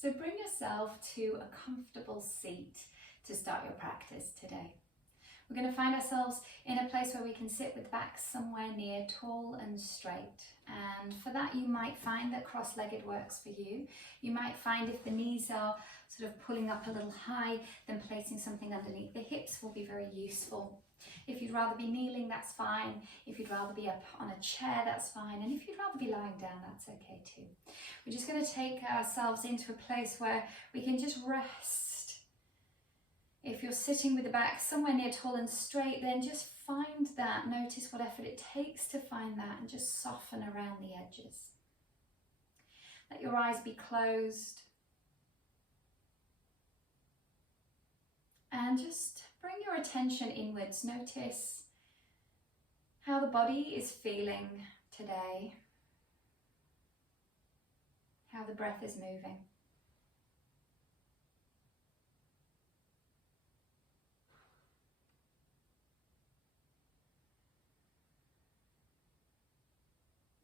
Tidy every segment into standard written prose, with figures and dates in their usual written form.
So bring yourself to a comfortable seat to start your practice today. We're going to find ourselves in a place where we can sit with back somewhere near tall and straight. And for that, you might find that cross-legged works for you. You might find if the knees are sort of pulling up a little high, then placing something underneath the hips will be very useful. If you'd rather be kneeling, that's fine. If you'd rather be up on a chair, that's fine. And if you'd rather be lying down, that's okay too. We're just going to take ourselves into a place where we can just rest. If you're sitting with the back somewhere near tall and straight, then just find that. Notice what effort it takes to find that and just soften around the edges. Let your eyes be closed. And just bring your attention inwards. Notice how the body is feeling today, how the breath is moving.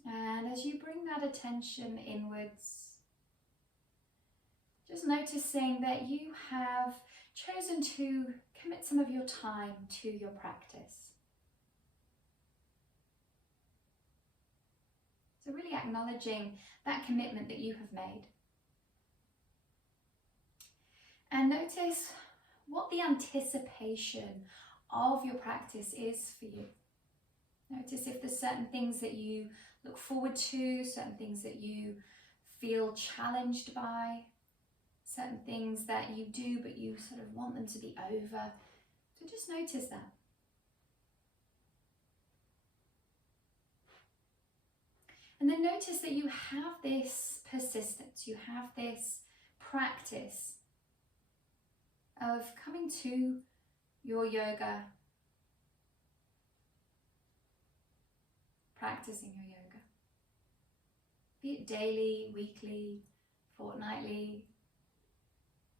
And as you bring that attention inwards, just noticing that you have chosen to commit some of your time to your practice. So really acknowledging that commitment that you have made. And notice what the anticipation of your practice is for you. Notice if there's certain things that you look forward to, certain things that you feel challenged by, certain things that you do but you sort of want them to be over. So just notice that. And then notice that you have this persistence, you have this practice of coming to your yoga, practicing your yoga. Be it daily, weekly, fortnightly,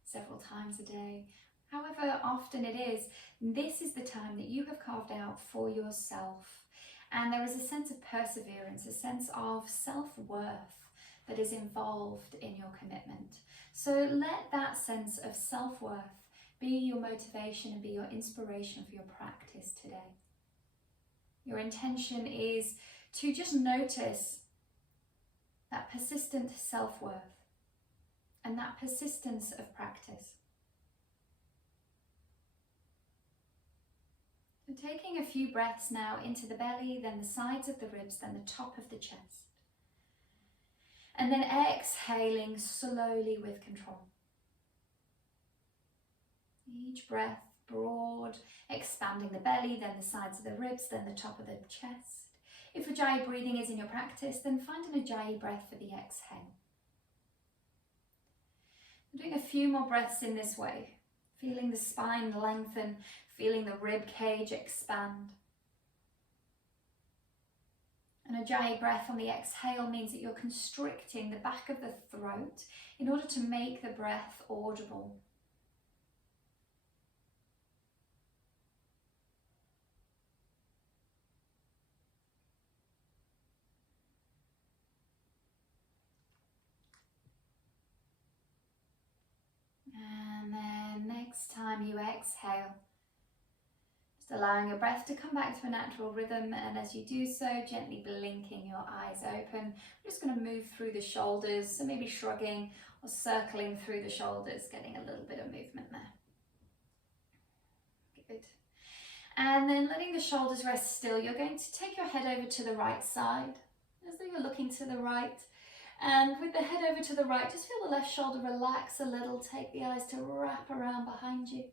several times a day, however often it is, this is the time that you have carved out for yourself. And there is a sense of perseverance, a sense of self-worth that is involved in your commitment. So let that sense of self-worth be your motivation and be your inspiration for your practice today. Your intention is to just notice that persistent self-worth and that persistence of practice. So taking a few breaths now into the belly, then the sides of the ribs, then the top of the chest. And then exhaling slowly with control. Each breath broad, expanding the belly, then the sides of the ribs, then the top of the chest. If Ujjayi breathing is in your practice, then find an Ujjayi breath for the exhale. Doing a few more breaths in this way, feeling the spine lengthen, feeling the rib cage expand. An Ujjayi breath on the exhale means that you're constricting the back of the throat in order to make the breath audible. And then next time you exhale, just allowing your breath to come back to a natural rhythm, and as you do so, gently blinking your eyes open. We're just going to move through the shoulders, so maybe shrugging or circling through the shoulders, getting a little bit of movement there. Good. And then letting the shoulders rest still, you're going to take your head over to the right side, as though you're looking to the right. And with the head over to the right, just feel the left shoulder relax a little. Take the eyes to wrap around behind you.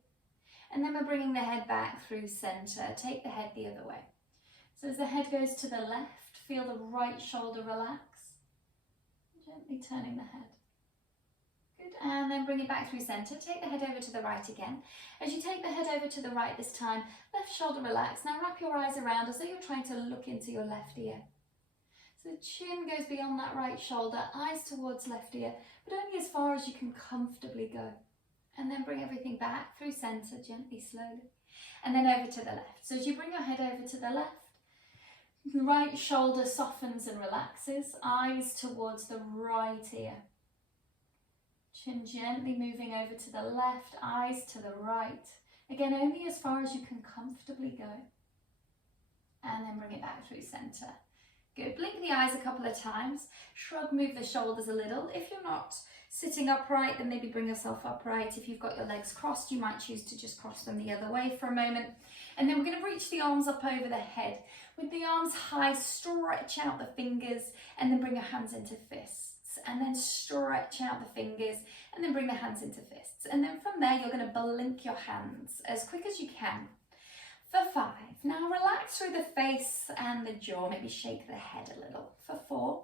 And then we're bringing the head back through center. Take the head the other way. So as the head goes to the left, feel the right shoulder relax. Gently turning the head. Good. And then bring it back through center. Take the head over to the right again. As you take the head over to the right this time, left shoulder relax. Now wrap your eyes around as though you're trying to look into your left ear. So the chin goes beyond that right shoulder, eyes towards left ear, but only as far as you can comfortably go. And then bring everything back through center, gently, slowly. And then over to the left. So as you bring your head over to the left, the right shoulder softens and relaxes, eyes towards the right ear. Chin gently moving over to the left, eyes to the right. Again, only as far as you can comfortably go. And then bring it back through center. Good. Blink the eyes a couple of times. Shrug, move the shoulders a little. If you're not sitting upright, then maybe bring yourself upright. If you've got your legs crossed, you might choose to just cross them the other way for a moment. And then we're going to reach the arms up over the head. With the arms high, stretch out the fingers and then bring your hands into fists. And then stretch out the fingers and then bring the hands into fists. And then from there, you're going to blink your hands as quick as you can. For 5. Now relax through the face and the jaw. Maybe shake the head a little. For 4.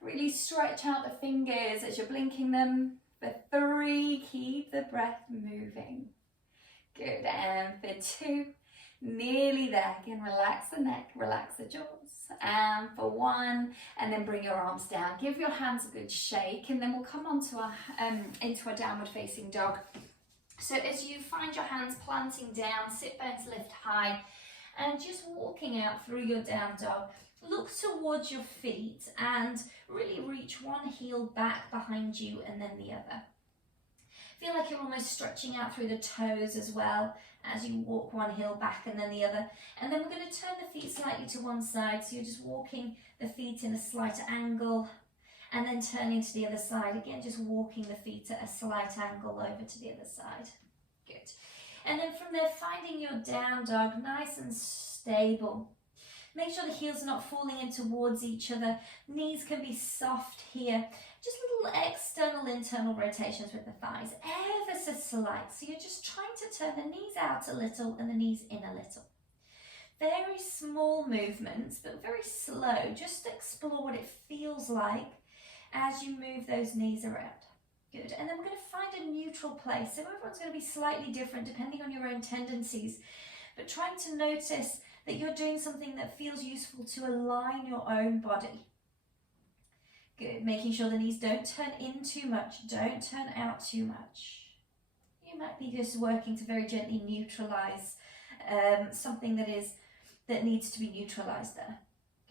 Really stretch out the fingers as you're blinking them. For 3. Keep the breath moving. Good. And for 2. Nearly there. Again, relax the neck, relax the jaws. And for 1, and then bring your arms down. Give your hands a good shake, and then we'll come onto into a downward facing dog. So as you find your hands planting down, sit bones lift high, and just walking out through your down dog, look towards your feet and really reach one heel back behind you and then the other. Feel like you're almost stretching out through the toes as well as you walk one heel back and then the other. And then we're going to turn the feet slightly to one side, so you're just walking the feet in a slight angle and then turning to the other side. Again, just walking the feet at a slight angle over to the other side. Good. And then from there, finding your down dog, nice and stable. Make sure the heels are not falling in towards each other. Knees can be soft here. Just little external, internal rotations with the thighs, ever so slight. So you're just trying to turn the knees out a little and the knees in a little. Very small movements, but very slow. Just explore what it feels like as you move those knees around. Good. And then we're going to find a neutral place. So everyone's going to be slightly different depending on your own tendencies, but trying to notice that you're doing something that feels useful to align your own body. Good. Making sure the knees don't turn in too much, don't turn out too much. You might be just working to very gently neutralize something that needs to be neutralized there.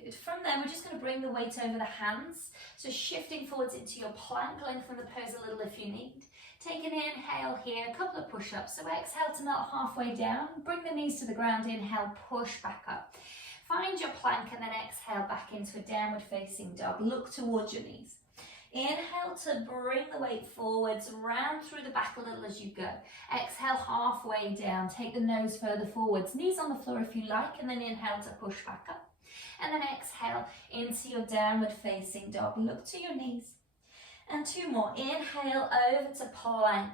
Good. From there, we're just going to bring the weight over the hands. So shifting forwards into your plank, lengthen the pose a little if you need. Take an inhale here, a couple of push-ups. So exhale to melt halfway down. Bring the knees to the ground, inhale, push back up. Find your plank and then exhale back into a downward facing dog. Look towards your knees. Inhale to bring the weight forwards, round through the back a little as you go. Exhale halfway down, take the nose further forwards. Knees on the floor if you like, and then inhale to push back up. And then exhale into your downward facing dog. Look to your knees. And 2 more. Inhale over to plank.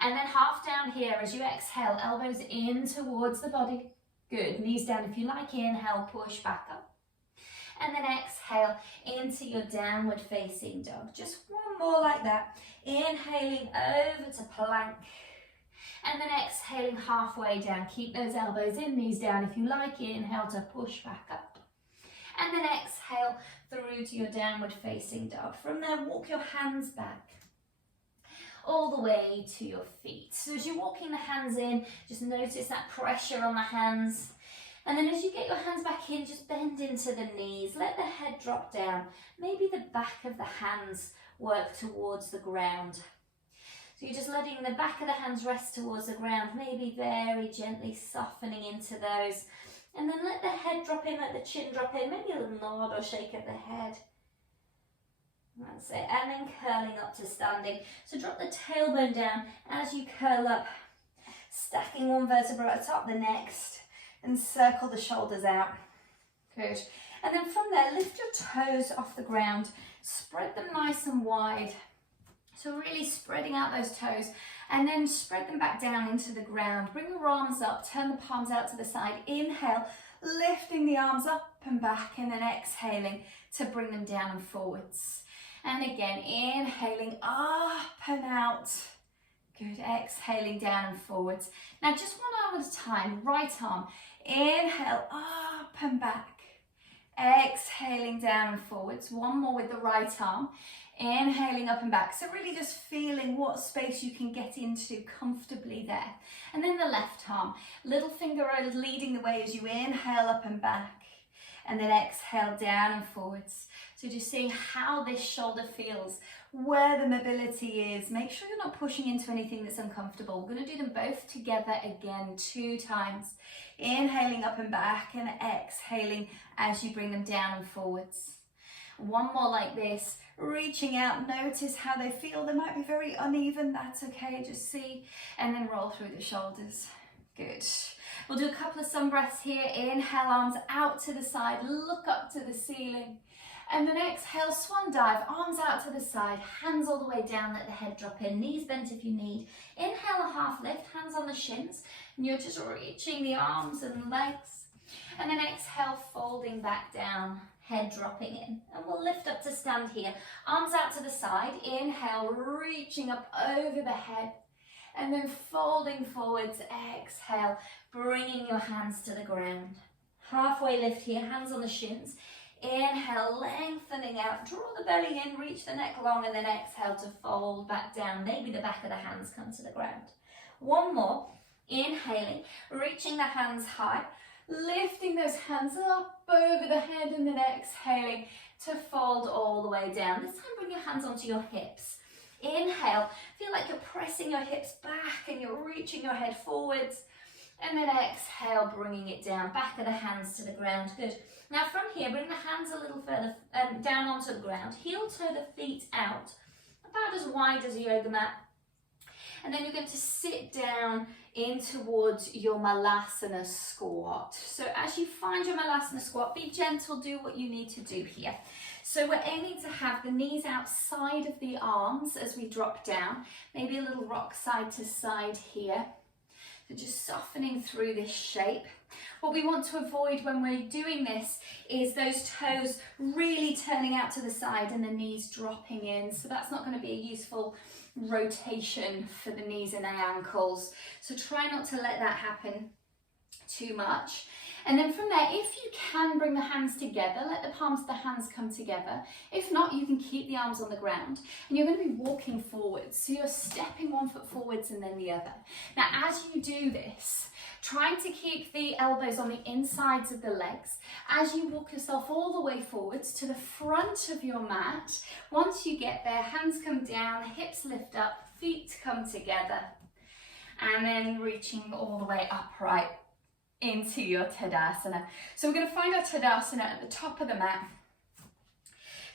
And then half down here as you exhale, elbows in towards the body. Good. Knees down if you like. Inhale, push back up. And then exhale into your downward facing dog. Just 1 more like that. Inhaling over to plank. And then exhaling halfway down. Keep those elbows in, knees down if you like. Inhale to push back up. And then exhale through to your downward facing dog. From there, walk your hands back all the way to your feet. So as you're walking the hands in, just notice that pressure on the hands. And then as you get your hands back in, just bend into the knees. Let the head drop down. Maybe the back of the hands work towards the ground. So you're just letting the back of the hands rest towards the ground, maybe very gently softening into those. And then let the head drop in, let the chin drop in, maybe a little nod or shake of the head. That's it. And then curling up to standing. So drop the tailbone down as you curl up, stacking one vertebra atop the next, and circle the shoulders out. Good. And then from there, lift your toes off the ground, spread them nice and wide. So really spreading out those toes and then spread them back down into the ground. Bring your arms up, turn the palms out to the side. Inhale, lifting the arms up and back, and then exhaling to bring them down and forwards. And again, inhaling up and out. Good, exhaling down and forwards. Now just 1 arm at a time, right arm. Inhale, up and back. Exhaling down and forwards. 1 more with the right arm. Inhaling up and back. So really just feeling what space you can get into comfortably there. And then the left arm. Little finger leading the way as you inhale up and back. And then exhale down and forwards. So just seeing how this shoulder feels where the mobility is. Make sure you're not pushing into anything that's uncomfortable. We're going to do them both together again 2 times. Inhaling up and back and exhaling as you bring them down and forwards. One more like this, reaching out, notice how they feel. They might be very uneven, that's okay, just see, and then roll through the shoulders. Good. We'll do a couple of sun breaths here. Inhale, arms out to the side, look up to the ceiling. And then exhale, swan dive, arms out to the side, hands all the way down, let the head drop in, knees bent if you need. Inhale, a half lift, hands on the shins, and you're just reaching the arms and legs. And then exhale, folding back down, head dropping in. And we'll lift up to stand here, arms out to the side, inhale, reaching up over the head. And then folding forwards, exhale, bringing your hands to the ground. Halfway lift here, hands on the shins. Inhale, lengthening out, draw the belly in, reach the neck long, and then exhale to fold back down. Maybe the back of the hands come to the ground. One more, inhaling, reaching the hands high, lifting those hands up over the head, and then exhaling to fold all the way down. This time bring your hands onto your hips. Inhale, feel like you're pressing your hips back and you're reaching your head forwards. And then exhale, bringing it down, back of the hands to the ground. Good. Now from here, bring the hands a little further down onto the ground. Heel toe the feet out, about as wide as a yoga mat. And then you're going to sit down in towards your Malasana squat. So as you find your Malasana squat, be gentle, do what you need to do here. So we're aiming to have the knees outside of the arms as we drop down, maybe a little rock side to side here. So just softening through this shape. What we want to avoid when we're doing this is those toes really turning out to the side and the knees dropping in. So that's not going to be a useful rotation for the knees and the ankles. So try not to let that happen too much. And then from there, if you can bring the hands together, let the palms of the hands come together. If not, you can keep the arms on the ground and you're going to be walking forwards. So you're stepping one foot forwards and then the other. Now, as you do this, trying to keep the elbows on the insides of the legs, as you walk yourself all the way forwards to the front of your mat, once you get there, hands come down, hips lift up, feet come together, and then reaching all the way upright into your Tadasana. So we're going to find our Tadasana at the top of the mat.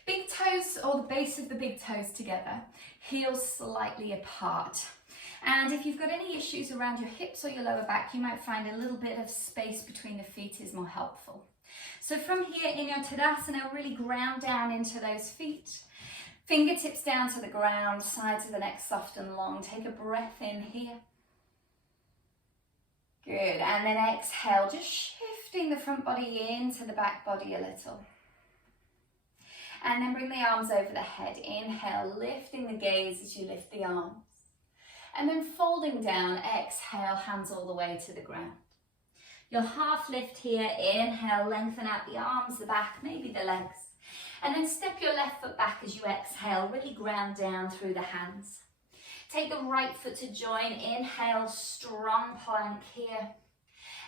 Big toes or the base of the big toes together, heels slightly apart. And if you've got any issues around your hips or your lower back, you might find a little bit of space between the feet is more helpful. So from here in your Tadasana, really ground down into those feet. Fingertips down to the ground, sides of the neck soft and long. Take a breath in here. Good, and then exhale, just shifting the front body into the back body a little. And then bring the arms over the head. Inhale, lifting the gaze as you lift the arms. And then folding down, exhale, hands all the way to the ground. Your half lift here, inhale, lengthen out the arms, the back, maybe the legs. And then step your left foot back as you exhale, really ground down through the hands. Take the right foot to join, inhale, strong plank here.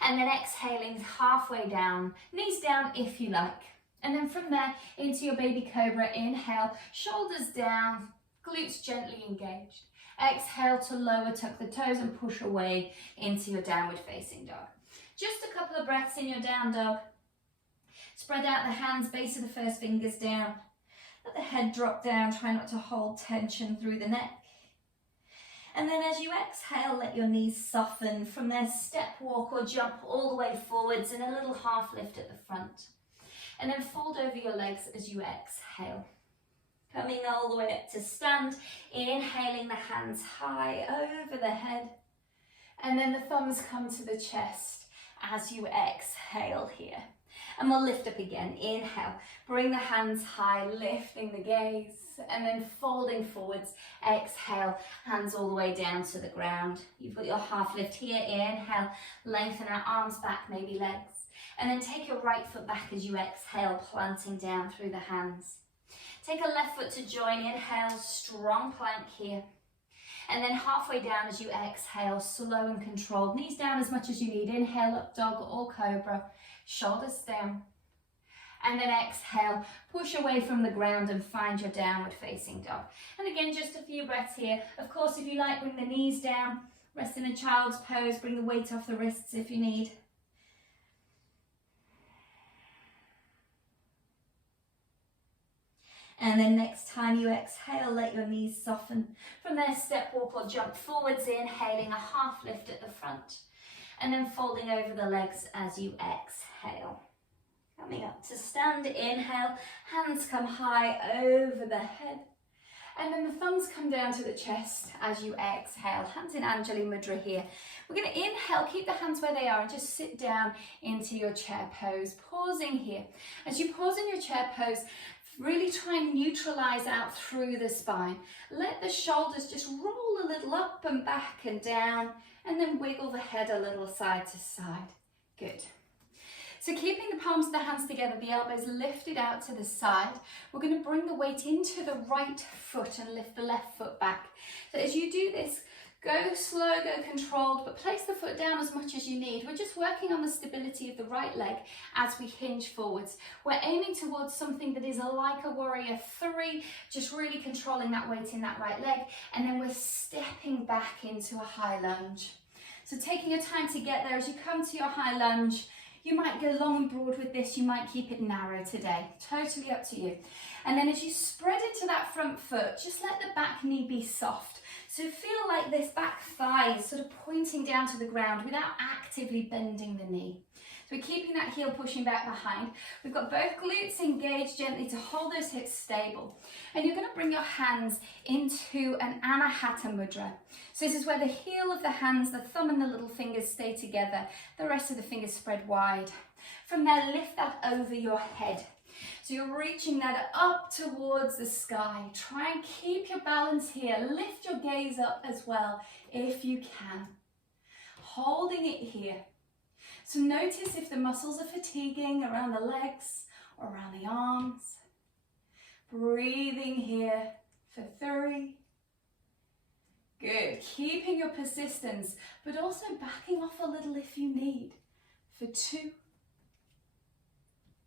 And then exhaling halfway down, knees down if you like. And then from there into your baby cobra, inhale, shoulders down, glutes gently engaged. Exhale to lower, tuck the toes and push away into your downward facing dog. Just a couple of breaths in your down dog. Spread out the hands, base of the first fingers down. Let the head drop down, try not to hold tension through the neck. And then as you exhale, let your knees soften. From there, step, walk or jump all the way forwards in a little half lift at the front. And then fold over your legs as you exhale. Coming all the way up to stand, inhaling the hands high over the head. And then the thumbs come to the chest as you exhale here. And we'll lift up again. Inhale, bring the hands high, lifting the gaze, and then folding forwards. Exhale, hands all the way down to the ground. You've got your half lift here. Inhale, lengthen out arms back, maybe legs. And then take your right foot back as you exhale, planting down through the hands. Take a left foot to join. Inhale, strong plank here. And then halfway down as you exhale, slow and controlled. Knees down as much as you need. Inhale, up dog or cobra. Shoulders down. And then exhale, push away from the ground and find your downward facing dog. And again, just a few breaths here. Of course, if you like, bring the knees down, rest in a child's pose, bring the weight off the wrists if you need. And then next time you exhale, let your knees soften. From there, step, walk or jump forwards, inhaling a half lift at the front. And then folding over the legs as you exhale. Coming up to stand, inhale, hands come high over the head. And then the thumbs come down to the chest as you exhale. Hands in Anjali Mudra here. We're going to inhale, keep the hands where they are and just sit down into your chair pose. Pausing here. As you pause in your chair pose, really try and neutralize out through the spine. Let the shoulders just roll a little up and back and down, and then wiggle the head a little side to side. Good. So keeping the palms of the hands together, the elbows lifted out to the side, we're going to bring the weight into the right foot and lift the left foot back. So as you do this, go slow, go controlled, but place the foot down as much as you need. We're just working on the stability of the right leg as we hinge forwards. We're aiming towards something that is like a warrior 3, just really controlling that weight in that right leg, and then we're stepping back into a high lunge. So taking your time to get there. As you come to your high lunge, you might go long and broad with this, you might keep it narrow today, totally up to you. And then as you spread into that front foot, just let the back knee be soft. So feel like this back thigh is sort of pointing down to the ground without actively bending the knee. So we're keeping that heel pushing back behind. We've got both glutes engaged gently to hold those hips stable. And you're going to bring your hands into an Anahata Mudra. So this is where the heel of the hands, the thumb and the little fingers stay together. The rest of the fingers spread wide. From there, lift that over your head. So you're reaching that up towards the sky. Try and keep your balance here. Lift your gaze up as well if you can. Holding it here. So notice if the muscles are fatiguing around the legs or around the arms. Breathing here for 3. Good. Keeping your persistence, but also backing off a little if you need. For 2.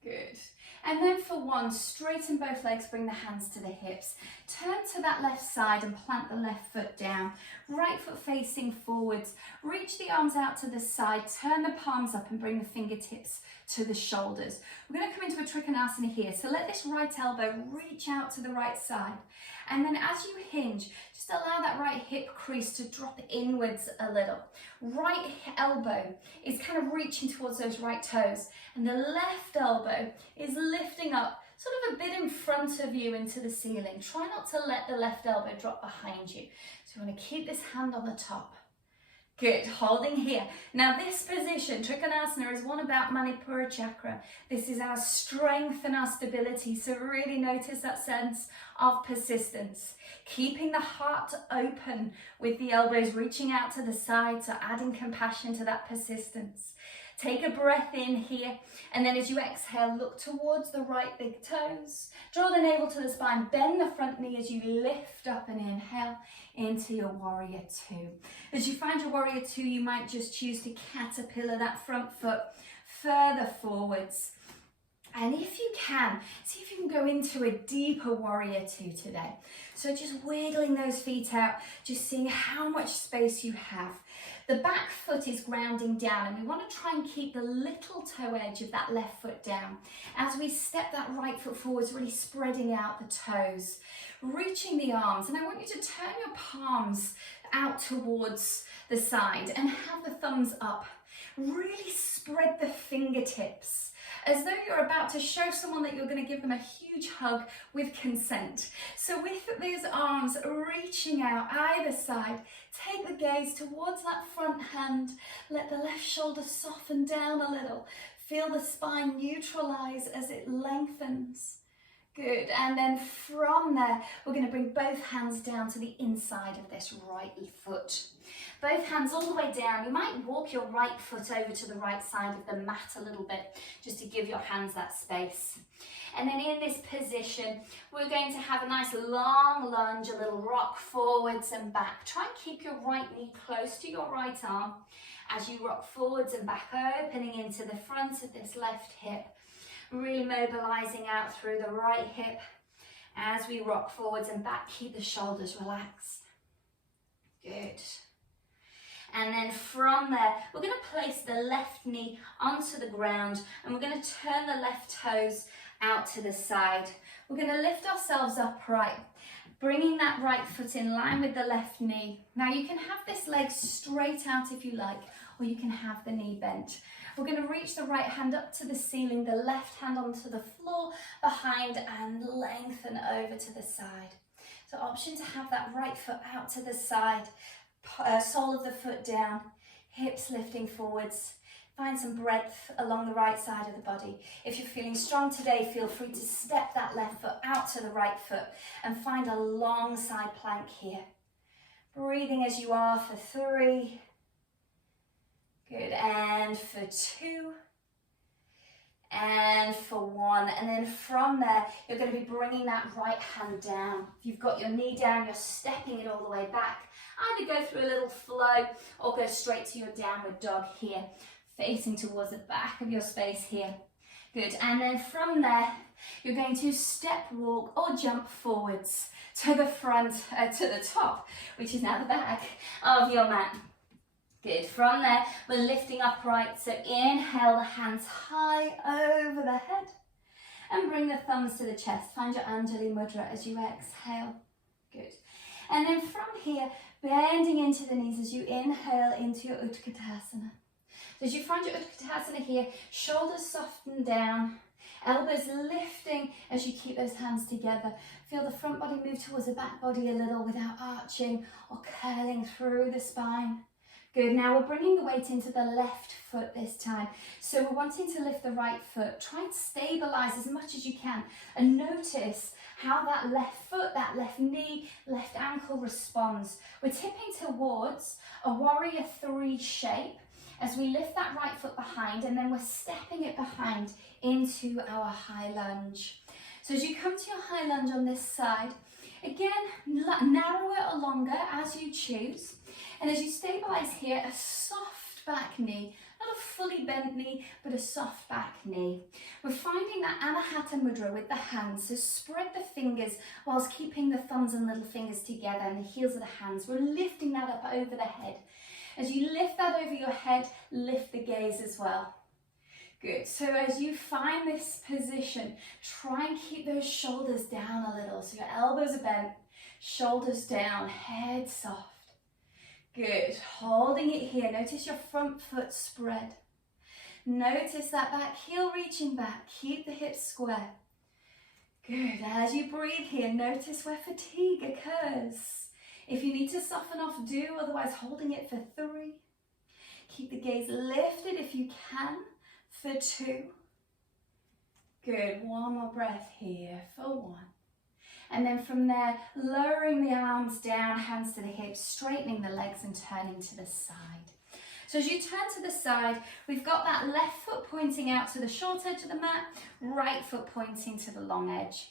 Good. And then for 1, straighten both legs, bring the hands to the hips. Turn to that left side and plant the left foot down. Right foot facing forwards. Reach the arms out to the side, turn the palms up and bring the fingertips to the shoulders. We're going to come into a Trikonasana here. So let this right elbow reach out to the right side. And then as you hinge, just allow that right hip crease to drop inwards a little. Right elbow is kind of reaching towards those right toes. And the left elbow is lifting up sort of a bit in front of you into the ceiling. Try not to let the left elbow drop behind you. So you want to keep this hand on the top. Good, holding here. Now this position, Trikonasana, is one about Manipura chakra. This is our strength and our stability. So really notice that sense of persistence. Keeping the heart open with the elbows reaching out to the side, so adding compassion to that persistence. Take a breath in here, and then as you exhale, look towards the right big toes. Draw the navel to the spine, bend the front knee as you lift up and inhale into your warrior 2. As you find your warrior 2, you might just choose to caterpillar that front foot further forwards. And if you can, see if you can go into a deeper warrior 2 today. So just wiggling those feet out, just seeing how much space you have. The back foot is grounding down, and we want to try and keep the little toe edge of that left foot down. As we step that right foot forwards, really spreading out the toes, reaching the arms. And I want you to turn your palms out towards the side and have the thumbs up. Really spread the fingertips, as though you're about to show someone that you're going to give them a huge hug with consent. So with these arms reaching out either side, take the gaze towards that front hand. Let the left shoulder soften down a little. Feel the spine neutralize as it lengthens. Good, and then from there, we're going to bring both hands down to the inside of this right foot. Both hands all the way down. You might walk your right foot over to the right side of the mat a little bit, just to give your hands that space. And then in this position, we're going to have a nice long lunge, a little rock forwards and back. Try and keep your right knee close to your right arm as you rock forwards and back, opening into the front of this left hip. Really mobilizing out through the right hip as we rock forwards and back. Keep the shoulders relaxed. Good. And then from there, we're going to place the left knee onto the ground and we're going to turn the left toes out to the side. We're going to lift ourselves upright, bringing that right foot in line with the left knee. Now you can have this leg straight out if you like, or you can have the knee bent. We're going to reach the right hand up to the ceiling, the left hand onto the floor behind, and lengthen over to the side. So option to have that right foot out to the side, sole of the foot down, hips lifting forwards. Find some breadth along the right side of the body. If you're feeling strong today, feel free to step that left foot out to the right foot and find a long side plank here. Breathing as you are for 3. Good, and for 2. And for 1. And then from there, you're going to be bringing that right hand down. If you've got your knee down, you're stepping it all the way back. Either go through a little flow or go straight to your downward dog here, facing towards the back of your space here. Good, and then from there, you're going to step, walk or jump forwards to the front, to the top, which is now the back of your mat. Good, from there, we're lifting upright, so inhale the hands high over the head and bring the thumbs to the chest. Find your Anjali Mudra as you exhale. Good, and then from here, bending into the knees as you inhale into your Utkatasana. So as you find your Utkatasana here, shoulders soften down, elbows lifting as you keep those hands together. Feel the front body move towards the back body a little without arching or curling through the spine. Good, now we're bringing the weight into the left foot this time. So we're wanting to lift the right foot. Try and stabilize as much as you can and notice how that left foot, that left knee, left ankle responds. We're tipping towards a warrior 3 shape as we lift that right foot behind, and then we're stepping it behind into our high lunge. So as you come to your high lunge on this side, again, narrow it or longer as you choose. And as you stabilize here, a soft back knee, not a fully bent knee, but a soft back knee. We're finding that Anahata Mudra with the hands, so spread the fingers whilst keeping the thumbs and little fingers together and the heels of the hands. We're lifting that up over the head. As you lift that over your head, lift the gaze as well. Good, so as you find this position, try and keep those shoulders down a little. So your elbows are bent, shoulders down, head soft. Good, holding it here. Notice your front foot spread. Notice that back heel reaching back. Keep the hips square. Good, as you breathe here, notice where fatigue occurs. If you need to soften off, do, otherwise holding it for 3. Keep the gaze lifted if you can for 2. Good, one more breath here for 1. And then from there, lowering the arms down, hands to the hips, straightening the legs and turning to the side. So as you turn to the side, we've got that left foot pointing out to the short edge of the mat, right foot pointing to the long edge.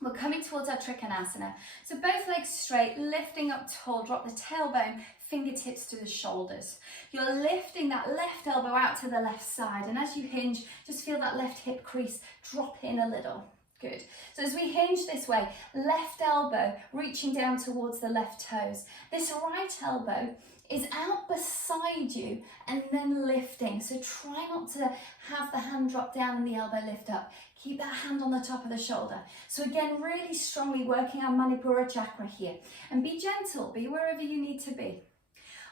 We're coming towards our Trikonasana. So both legs straight, lifting up tall, drop the tailbone, fingertips to the shoulders. You're lifting that left elbow out to the left side, and as you hinge, just feel that left hip crease drop in a little. Good. So as we hinge this way, left elbow reaching down towards the left toes. This right elbow is out beside you and then lifting. So try not to have the hand drop down and the elbow lift up. Keep that hand on the top of the shoulder. So again, really strongly working our Manipura chakra here. And be gentle, be wherever you need to be.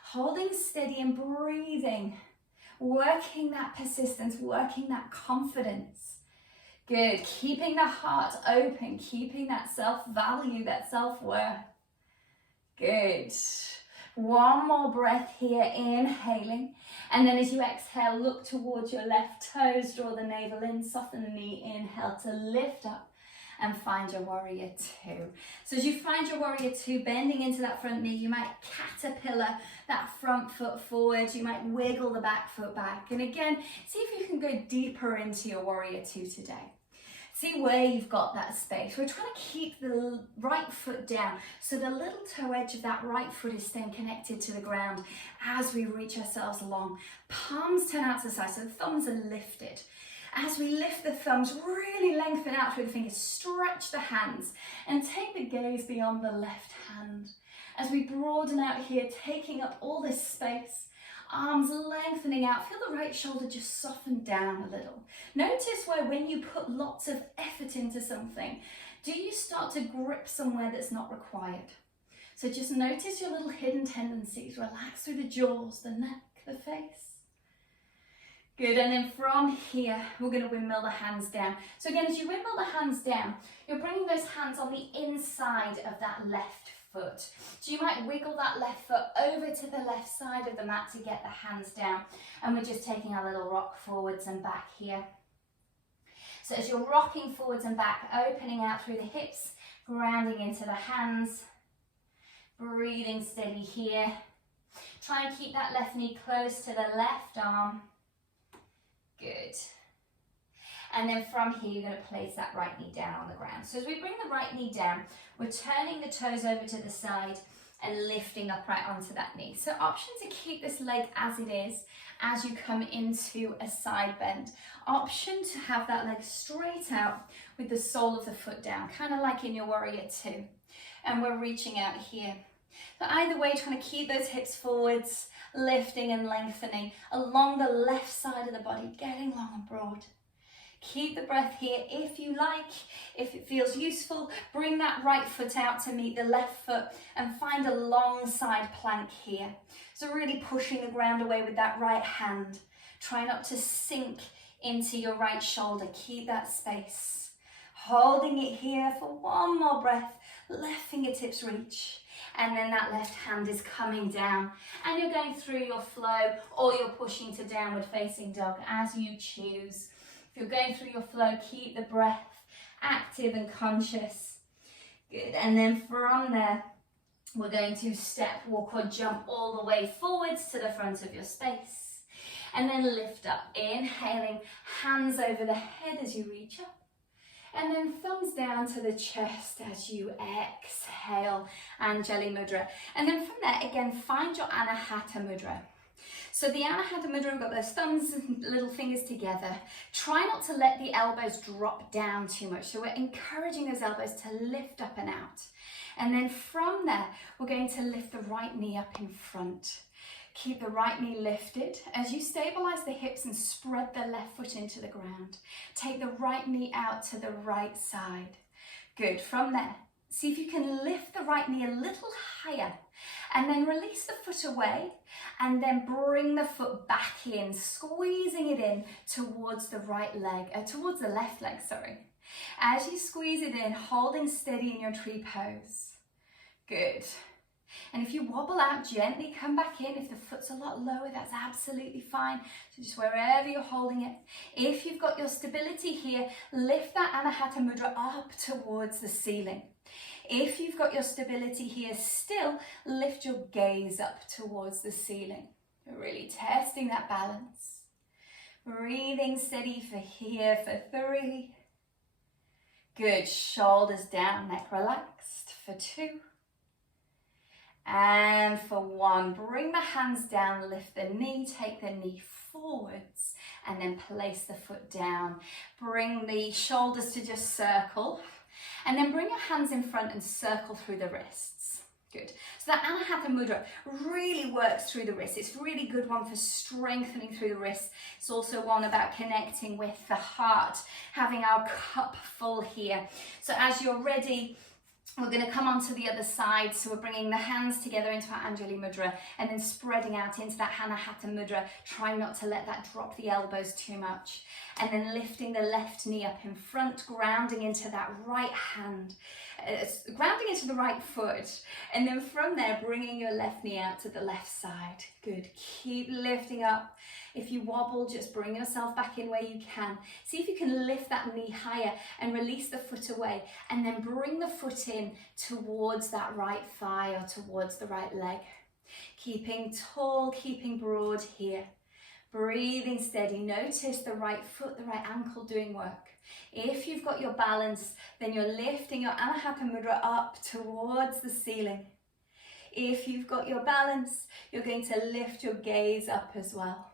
Holding steady and breathing. Working that persistence, working that confidence. Good, keeping the heart open, keeping that self-value, that self-worth. Good. One more breath here, inhaling. And then as you exhale, look towards your left toes, draw the navel in, soften the knee, inhale to lift up and find your warrior 2. So as you find your warrior 2, bending into that front knee, you might caterpillar that front foot forward, you might wiggle the back foot back. And again, see if you can go deeper into your warrior 2 today. See where you've got that space. We're trying to keep the right foot down so the little toe edge of that right foot is staying connected to the ground as we reach ourselves along. Palms turn out to the side, so the thumbs are lifted. As we lift the thumbs, really lengthen out through the fingers, stretch the hands and take the gaze beyond the left hand. As we broaden out here, taking up all this space, arms lengthening out, feel the right shoulder just soften down a little. Notice where when you put lots of effort into something, do you start to grip somewhere that's not required? So just notice your little hidden tendencies. Relax through the jaws, the neck, the face. Good, and then from here, we're going to windmill the hands down. So again, as you windmill the hands down, you're bringing those hands on the inside of that left foot. So you might wiggle that left foot over to the left side of the mat to get the hands down. And we're just taking our little rock forwards and back here. So as you're rocking forwards and back, opening out through the hips, grounding into the hands, breathing steady here. Try and keep that left knee close to the left arm. Good. And then from here, you're going to place that right knee down on the ground. So as we bring the right knee down, we're turning the toes over to the side and lifting upright onto that knee. So option to keep this leg as it is as you come into a side bend. Option to have that leg straight out with the sole of the foot down, kind of like in your warrior two. And we're reaching out here. So either way, trying to keep those hips forwards, lifting and lengthening along the left side of the body, getting long and broad. Keep the breath here if you like. If it feels useful, bring that right foot out to meet the left foot and find a long side plank here. So really pushing the ground away with that right hand. Try not to sink into your right shoulder. Keep that space. Holding it here for one more breath. Left fingertips reach. And then that left hand is coming down. And you're going through your flow or you're pushing to downward facing dog as you choose. If you're going through your flow, keep the breath active and conscious. Good. And then from there, we're going to step, walk or jump all the way forwards to the front of your space. And then lift up, inhaling, hands over the head as you reach up. And then thumbs down to the chest as you exhale, Anjali Mudra. And then from there, again, find your Anahata Mudra. So the Anahata Mudra, we've got those thumbs and little fingers together. Try not to let the elbows drop down too much. So we're encouraging those elbows to lift up and out. And then from there, we're going to lift the right knee up in front. Keep the right knee lifted. As you stabilize the hips and spread the left foot into the ground, take the right knee out to the right side. Good. From there, see if you can lift the right knee a little higher and then release the foot away and then bring the foot back in, squeezing it in towards the right leg, towards the left leg, sorry. As you squeeze it in, holding steady in your tree pose. Good. And if you wobble out gently, come back in. If the foot's a lot lower, that's absolutely fine. So just wherever you're holding it. If you've got your stability here, lift that Anahata Mudra up towards the ceiling. If you've got your stability here, still lift your gaze up towards the ceiling. Really testing that balance. Breathing steady for here for 3. Good. Shoulders down, neck relaxed for 2. And for 1, bring the hands down, lift the knee, take the knee forwards, and then place the foot down. Bring the shoulders to just circle, and then bring your hands in front and circle through the wrists. Good. So that Anahata Mudra really works through the wrists. It's a really good one for strengthening through the wrists. It's also one about connecting with the heart, having our cup full here. So as you're ready, we're going to come onto the other side. So we're bringing the hands together into our Anjali Mudra and then spreading out into that Anahata Mudra. Try not to let that drop the elbows too much. And then lifting the left knee up in front, grounding into that right hand, grounding into the right foot. And then from there, bringing your left knee out to the left side. Good. Keep lifting up. If you wobble, just bring yourself back in where you can. See if you can lift that knee higher and release the foot away. And then bring the foot in towards that right thigh or towards the right leg. Keeping tall, keeping broad here. Breathing steady. Notice the right foot, the right ankle doing work. If you've got your balance, then you're lifting your Anahata Mudra up towards the ceiling. If you've got your balance, you're going to lift your gaze up as well.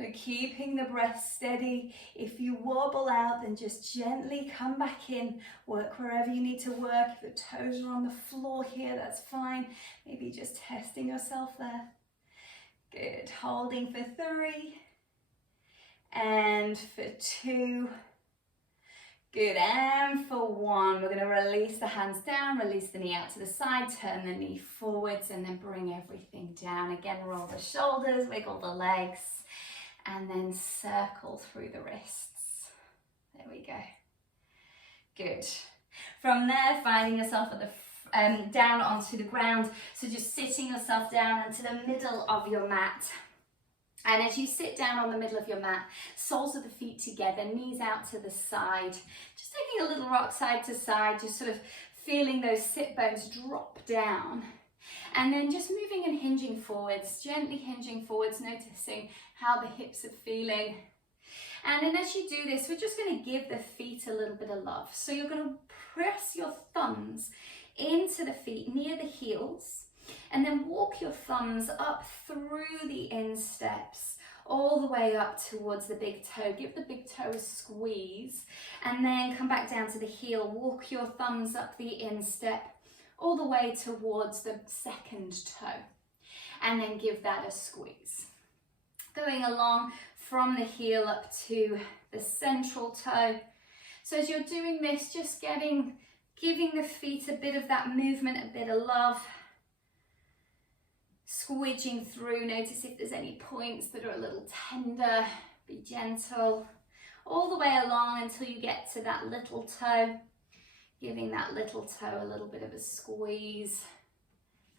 So keeping the breath steady. If you wobble out, then just gently come back in. Work wherever you need to work. If your toes are on the floor here, that's fine. Maybe just testing yourself there. Good. Holding for 3. And for 2. Good, and for 1, we're going to release the hands down, release the knee out to the side, turn the knee forwards, and then bring everything down. Again, roll the shoulders, wiggle the legs, and then circle through the wrists. There we go. Good. From there, finding yourself at the down onto the ground, so just sitting yourself down into the middle of your mat. And as you sit down on the middle of your mat, soles of the feet together, knees out to the side, just taking a little rock side to side, just sort of feeling those sit bones drop down. And then just moving and hinging forwards, gently hinging forwards, noticing how the hips are feeling. And then as you do this, we're just going to give the feet a little bit of love. So you're going to press your thumbs into the feet near the heels. And then walk your thumbs up through the insteps, all the way up towards the big toe. Give the big toe a squeeze, and then come back down to the heel. Walk your thumbs up the instep, all the way towards the second toe, and then give that a squeeze. Going along from the heel up to the central toe. So as you're doing this, just giving the feet a bit of that movement, a bit of love. Squidging through, notice if there's any points that are a little tender, be gentle, all the way along until you get to that little toe, giving that little toe a little bit of a squeeze,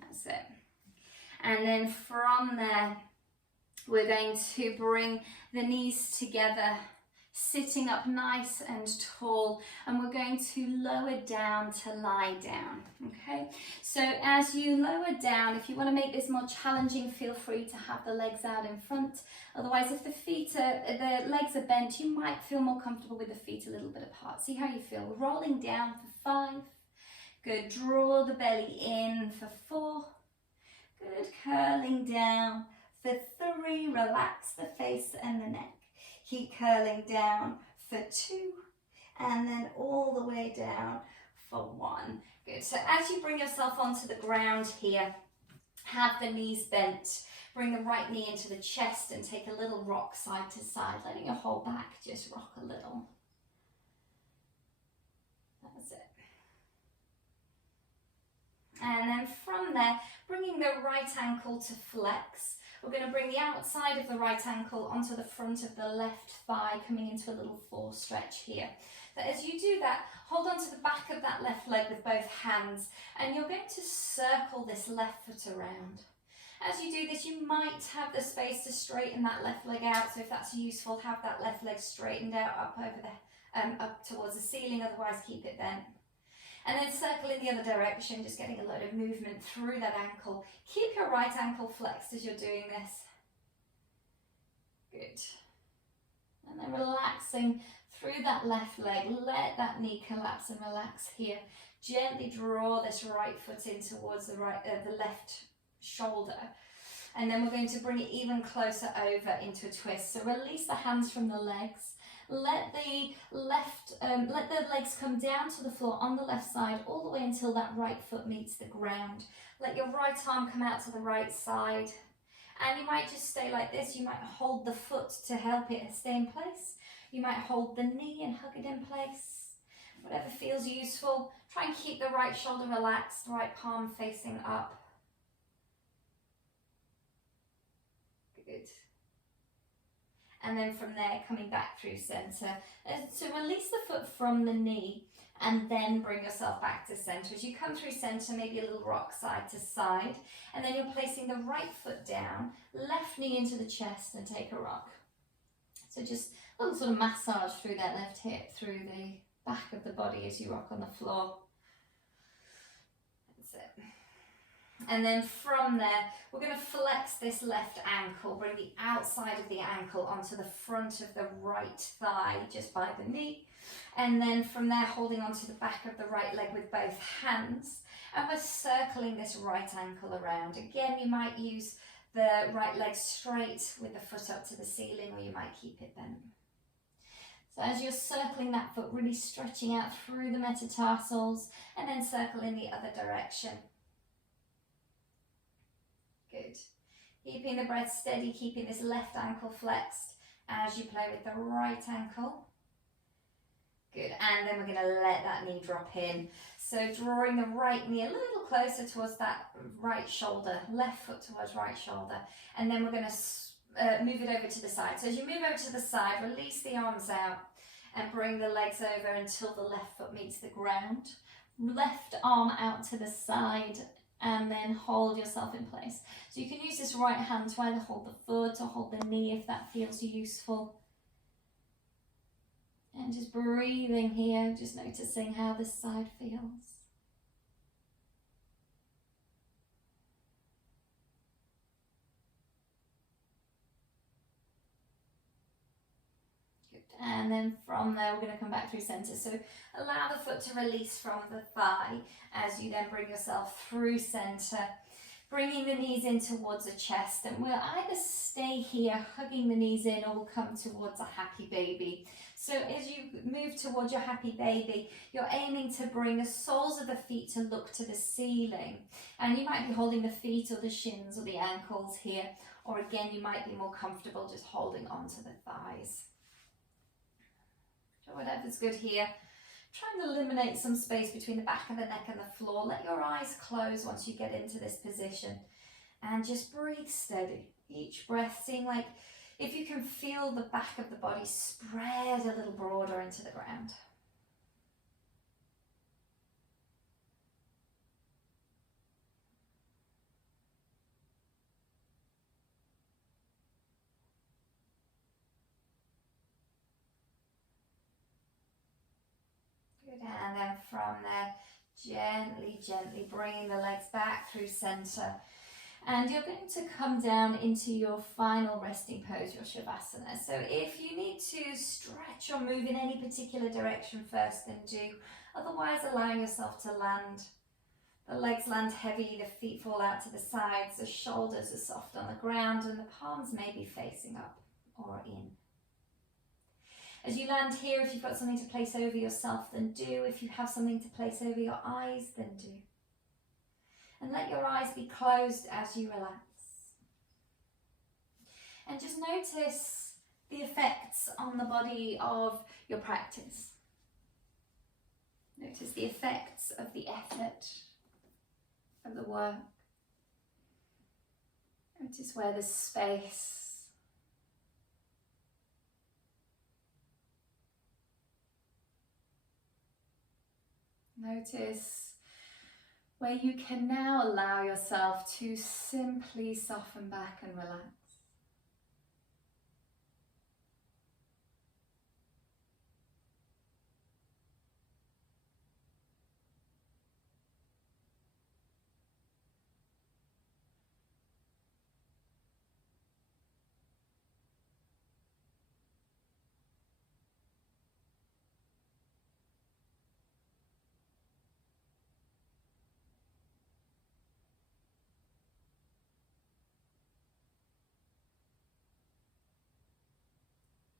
that's it. And then from there, we're going to bring the knees together, sitting up nice and tall, and we're going to lower down to lie down, okay? So as you lower down, if you want to make this more challenging, feel free to have the legs out in front. Otherwise, if the legs are bent, you might feel more comfortable with the feet a little bit apart. See how you feel. Rolling down for 5. Good. Draw the belly in for 4. Good. Curling down for 3. Relax the face and the neck. Keep curling down for 2, and then all the way down for 1. Good. So as you bring yourself onto the ground here, have the knees bent. Bring the right knee into the chest and take a little rock side to side, letting your whole back just rock a little. That's it. And then from there, bringing the right ankle to flex. We're going to bring the outside of the right ankle onto the front of the left thigh, coming into a little 4 stretch here. So as you do that, hold on to the back of that left leg with both hands, and you're going to circle this left foot around. As you do this, you might have the space to straighten that left leg out, so if that's useful, have that left leg straightened out up over the up towards the ceiling, otherwise keep it bent. And then circle in the other direction, just getting a load of movement through that ankle. Keep your right ankle flexed as you're doing this. Good. And then relaxing through that left leg. Let that knee collapse and relax here. Gently draw this right foot in towards the left shoulder. And then we're going to bring it even closer over into a twist. So release the hands from the legs. Let the legs come down to the floor on the left side all the way until that right foot meets the ground. Let your right arm come out to the right side. And you might just stay like this. You might hold the foot to help it stay in place. You might hold the knee and hug it in place. Whatever feels useful. Try and keep the right shoulder relaxed, right palm facing up. Good. And then from there, coming back through center. So release the foot from the knee and then bring yourself back to center. As you come through center, maybe a little rock side to side. And then you're placing the right foot down, left knee into the chest, and take a rock. So just a little sort of massage through that left hip, through the back of the body as you rock on the floor. That's it. And then from there, we're going to flex this left ankle, bring the outside of the ankle onto the front of the right thigh, just by the knee. And then from there, holding onto the back of the right leg with both hands. And we're circling this right ankle around. Again, you might use the right leg straight with the foot up to the ceiling, or you might keep it bent. So as you're circling that foot, really stretching out through the metatarsals and then circle in the other direction. Good. Keeping the breath steady, keeping this left ankle flexed as you play with the right ankle. Good, and then we're going to let that knee drop in. So drawing the right knee a little closer towards that right shoulder, left foot towards right shoulder, and then we're going to move it over to the side. So as you move over to the side, release the arms out and bring the legs over until the left foot meets the ground. Left arm out to the side and then hold yourself in place. So you can use this right hand to either hold the foot or hold the knee if that feels useful. And just breathing here, just noticing how this side feels. Good. And then from there, we're going to come back through center. So allow the foot to release from the thigh as you then bring yourself through center, bringing the knees in towards the chest. And we'll either stay here, hugging the knees in, or we'll come towards a happy baby. So as you move towards your happy baby, you're aiming to bring the soles of the feet to look to the ceiling. And you might be holding the feet or the shins or the ankles here. Or again, you might be more comfortable just holding onto the thighs. So whatever's good here. Try and eliminate some space between the back of the neck and the floor. Let your eyes close once you get into this position. And just breathe steady. Each breath, seeing like if you can feel the back of the body spread a little broader into the ground. Good, and then from there, gently bringing the legs back through center. And you're going to come down into your final resting pose, your Shavasana. So if you need to stretch or move in any particular direction first, then do. Otherwise, allowing yourself to land. The legs land heavy, the feet fall out to the sides, the shoulders are soft on the ground, and the palms may be facing up or in. As you land here, if you've got something to place over yourself, then do. If you have something to place over your eyes, then do. And let your eyes be closed as you relax. And just notice the effects on the body of your practice. Notice the effects of the effort, of the work. Notice where there's space. Notice where you can now allow yourself to simply soften back and relax.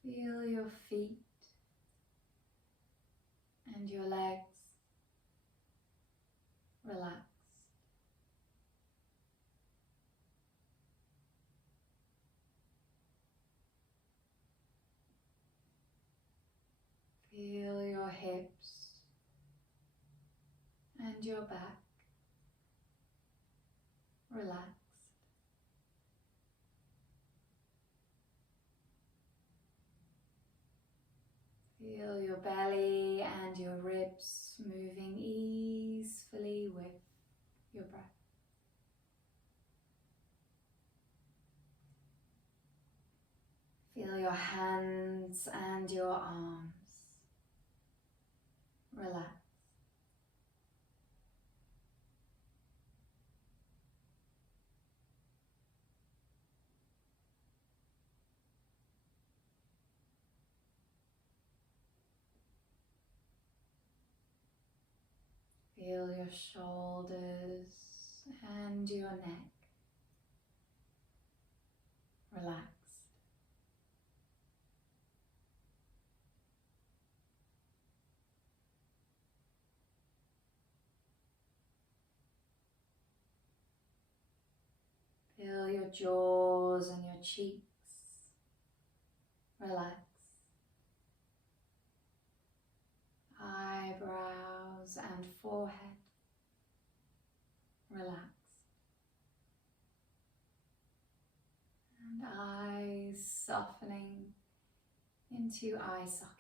Feel your feet and your legs relaxed. Feel your hips and your back relaxed. Feel your belly and your ribs moving easily with your breath. Feel your hands and your arms relax. Feel your shoulders and your neck relaxed. Feel your jaws and your cheeks relax. Eyebrows and forehead relax. And eyes softening into eye sockets.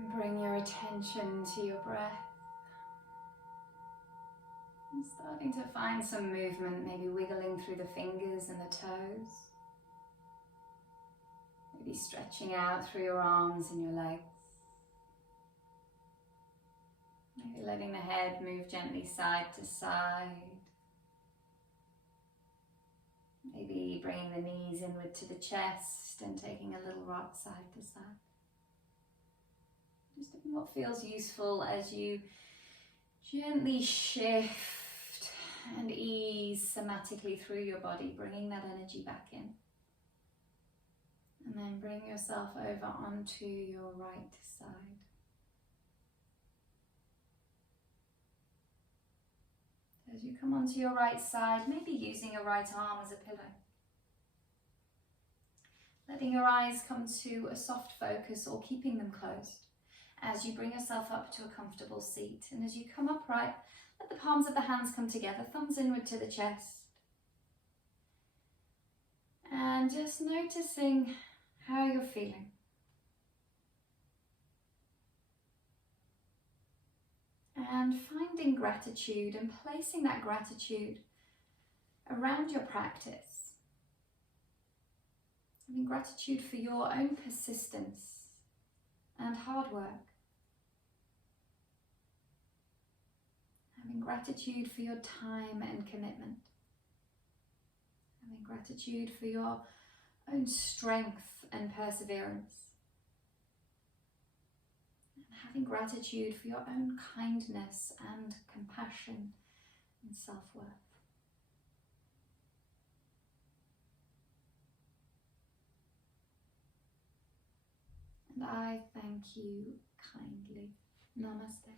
And bring your attention to your breath. And starting to find some movement, maybe wiggling through the fingers and the toes. Maybe stretching out through your arms and your legs. Maybe letting the head move gently side to side. Maybe bringing the knees inward to the chest and taking a little rock side to side. Just doing what feels useful as you gently shift and ease somatically through your body, bringing that energy back in. And then bring yourself over onto your right side. As you come onto your right side, maybe using your right arm as a pillow. Letting your eyes come to a soft focus or keeping them closed as you bring yourself up to a comfortable seat. And as you come upright, let the palms of the hands come together, thumbs inward to the chest. And just noticing how you're feeling. And finding gratitude and placing that gratitude around your practice. Having gratitude for your own persistence and hard work. Having gratitude for your time and commitment. Having gratitude for your own strength and perseverance. And having gratitude for your own kindness and compassion and self-worth. And I thank you kindly. Namaste.